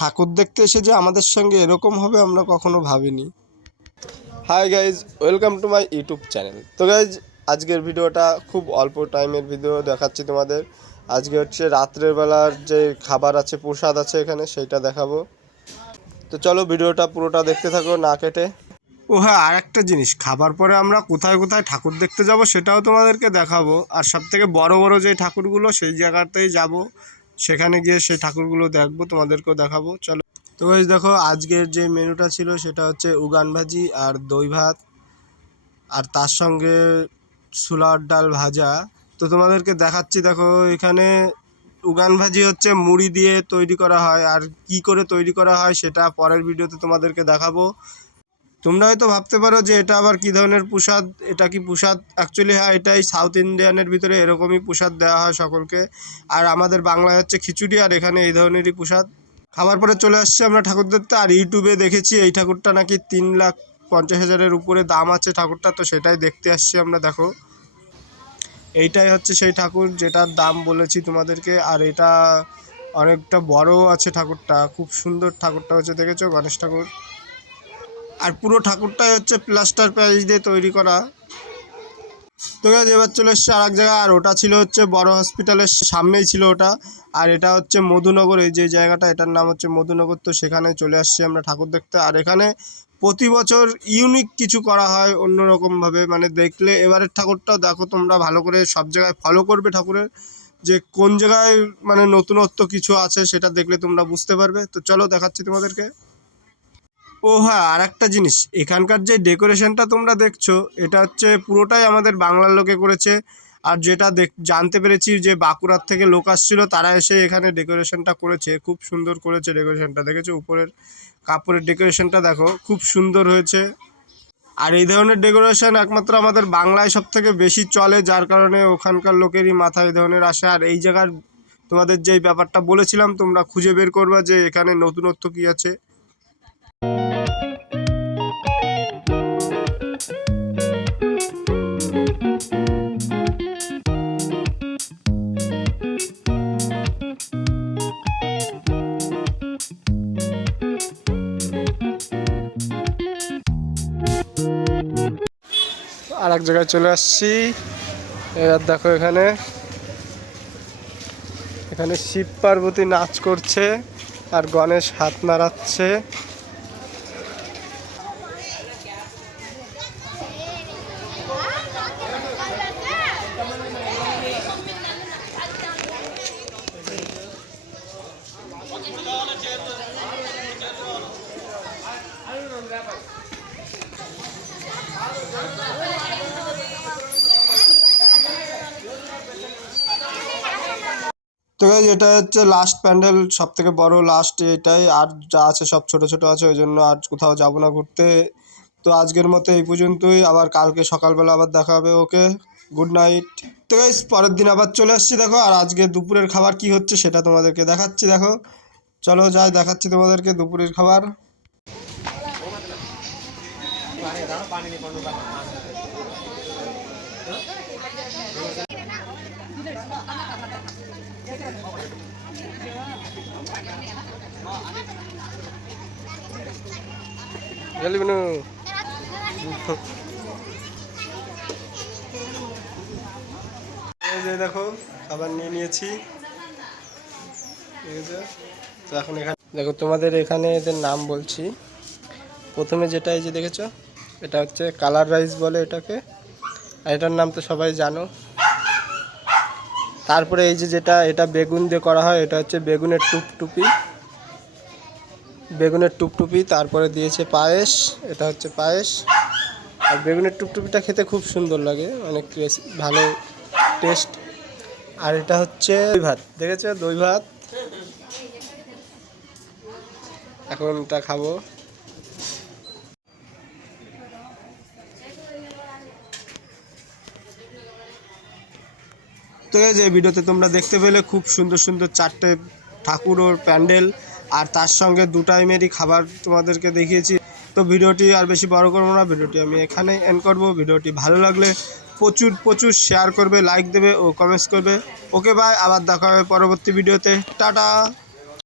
ঠাকুর দেখতে এসে যে আমাদের সঙ্গে এরকম হবে আমরা কখনো ভাবিনি। Hi guys welcome to my YouTube channel তো গাইজ আজকের ভিডিওটা খুব অল্প টাইমের ভিডিও দেখাচ্ছি তোমাদের। আজকে হচ্ছে রাত্রের বেলার যে খাবার আছে প্রসাদ আছে এখানে সেইটা দেখাবো। তো চলো ভিডিওটা পুরোটা দেখতে থাকো না কেটে। ও হ্যাঁ আর একটা জিনিস খাবার পরে আমরা কোথায় কোথায় ঠাকুর দেখতে যাব সেটাও তোমাদেরকে দেখাবো। আর সব থেকে বড় বড় যে ঠাকুরগুলো সেই জায়গাতেই যাব। সেখানে গিয়ে সেই ঠাকুরগুলো দেখব, তোমাদেরকেও দেখাবো। চলো। তো গাইজ দেখো, আজকের যে মেনুটা ছিল সেটা হচ্ছে উগান ভাজি আর দই ভাত। আর তার সঙ্গে ছোলার ডাল ভাজা। তো তোমাদেরকে দেখাচ্ছি, দেখো, এখানে উগান ভাজি হচ্ছে মুড়ি দিয়ে তৈরি করা হয়। আর কি করে তৈরি করা হয় সেটা পরের ভিডিওতে তোমাদেরকে দেখাবো। তোমরা হয়তো ভাবতে পারো যে এটা আবার কী ধরনের প্রসাদ? এটা কি প্রসাদ? অ্যাকচুয়ালি হ্যাঁ এটাই সাউথ ইন্ডিয়ানের ভিতরে এরকমই প্রসাদ দেওয়া হয় সকলকে। আর আমাদের বাংলায় হচ্ছে খিচুড়ি, আর এখানে এই ধরনেরই প্রসাদ। খাবার পরে চলে আসছি আমরা ঠাকুর দেখতে আর ইউটিউবে দেখেছি এই ঠাকুরটা নাকি তিন লাখ পঞ্চাশ হাজারের উপরে দাম আছে ঠাকুরটা, তো সেটাই দেখতে আসছি আমরা, দেখো। এইটাই হচ্ছে সেই ঠাকুর যেটার দাম বলেছি তোমাদেরকে, আর এটা অনেকটা বড় আছে ঠাকুরটা, খুব সুন্দর ঠাকুরটা হচ্ছে, দেখেছ? গণেশ ঠাকুর। পুরো ঠাকুরটাই হচ্ছে প্লাস্টার প্যারিস দিয়ে তৈরি করা। তো গাইজ এবার চলে এসছে আর এক জায়গায়, আর ওটা ছিল হচ্ছে বড় হসপিটালের সামনেই ছিল ওটা। আর এটা হচ্ছে মধুনগর, এই যে জায়গাটা, এটার নাম হচ্ছে মধুনগর। তো সেখানে চলে আসছি আমরা ঠাকুর দেখতে। আর এখানে প্রতি বছর ইউনিক কিছু করা হয় অন্যরকমভাবে। মানে দেখলে এবারের ঠাকুরটাও দেখো তোমরা ভালো করে সব জায়গায় ফলো করবে ঠাকুরের। যে কোন জায়গায় মানে নতুনত্ব কিছু আছে সেটা দেখলে তোমরা বুঝতে পারবে। তো চলো দেখাচ্ছি তোমাদেরকে। ও হ্যাঁ আর একটা জিনিস। এখানকার যে ডেকোরেশনটা তোমরা দেখছ, এটা হচ্ছে পুরোটাই আমাদের বাংলার লোকে করেছে। আর যেটা দেখ জানতে পেরেছি যে বাঁকুড়ার থেকে লোক আসছিল, তারা এসে এখানে ডেকোরেশনটা করেছে। খুব সুন্দর করেছে ডেকোরেশনটা দেখেছ? উপরের কাপড়ের ডেকোরেশনটা দেখো, খুব সুন্দর হয়েছে। আর এই ধরনের ডেকোরেশন একমাত্র আমাদের বাংলায় সব থেকে বেশি চলে, যার কারণে ওখানকার লোকেরই মাথায় এই ধরনের আসে। আর এই জায়গার তোমাদের যেই ব্যাপারটা বলেছিলাম, তোমরা খুঁজে বের করবা যে এখানে নতুনত্ব কী আছে। আর এক জায়গায় চলে আসছি। এবার দেখো এখানে। এখানে শিব পার্বতী নাচ করছে আর গণেশ হাত নাড়াচ্ছে। তো guys, এটা হচ্ছে লাস্ট প্যান্ডেল সব থেকে বড় লাস্ট এটাই। আর যা আছে সব ছোট ছোট আছে ওই জন্য আর কোথাও যাব না ঘুরতে। তো আজকের মতো এই পর্যন্তই। আবার কালকে সকালবেলা আবার দেখা হবে ওকে। গুড নাইট তো গাইস পরের দিন আবার চলে আসছি দেখো। আর আজকে দুপুরের খাবার কি হচ্ছে সেটা তোমাদেরকে দেখাচ্ছি দেখো। চলো যাই দেখাচ্ছি তোমাদেরকে দুপুরের খাবার। এই যে দেখো খাবার নিয়ে নিয়েছি। ঠিক আছে তো এখন এখানে দেখো তোমাদের এখানে এদের নাম বলছি প্রথমে যেটা এই যে দেখেছ এটা হচ্ছে কালার রাইস বলে এটাকে। আর এটার নাম তো সবাই জানো। তারপরে এই যে যেটা, এটা বেগুন দিয়ে করা হয়, এটা হচ্ছে বেগুনের টুপটুপি বেগুনের টুপটুপি তারপরে দিয়েছে পায়েস, এটা হচ্ছে পায়েস। আর বেগুনের টুপটুপিটা খেতে খুব সুন্দর লাগে, অনেক ভালো টেস্ট। আর এটা হচ্ছে দই ভাত, দেখেছ? দই ভাত। এখন এটা খাব। তো যে ভিডিওতে তোমরা দেখতে পেলে খুব সুন্দর সুন্দর চারটে ঠাকুর ওর প্যান্ডেল, আর তার সঙ্গে দু টাইমেরই খাবার তোমাদেরকে দেখিয়েছি। তো ভিডিওটি আর বেশি বড় করব না, ভিডিওটি আমি এখানেই এন্ড করব। ভিডিওটি ভালো লাগলে প্রচুর প্রচুর শেয়ার করবে লাইক দেবে ও কমেন্টস করবে। ওকে বাই আবার দেখা হবে পরবর্তী ভিডিওতে টাটা!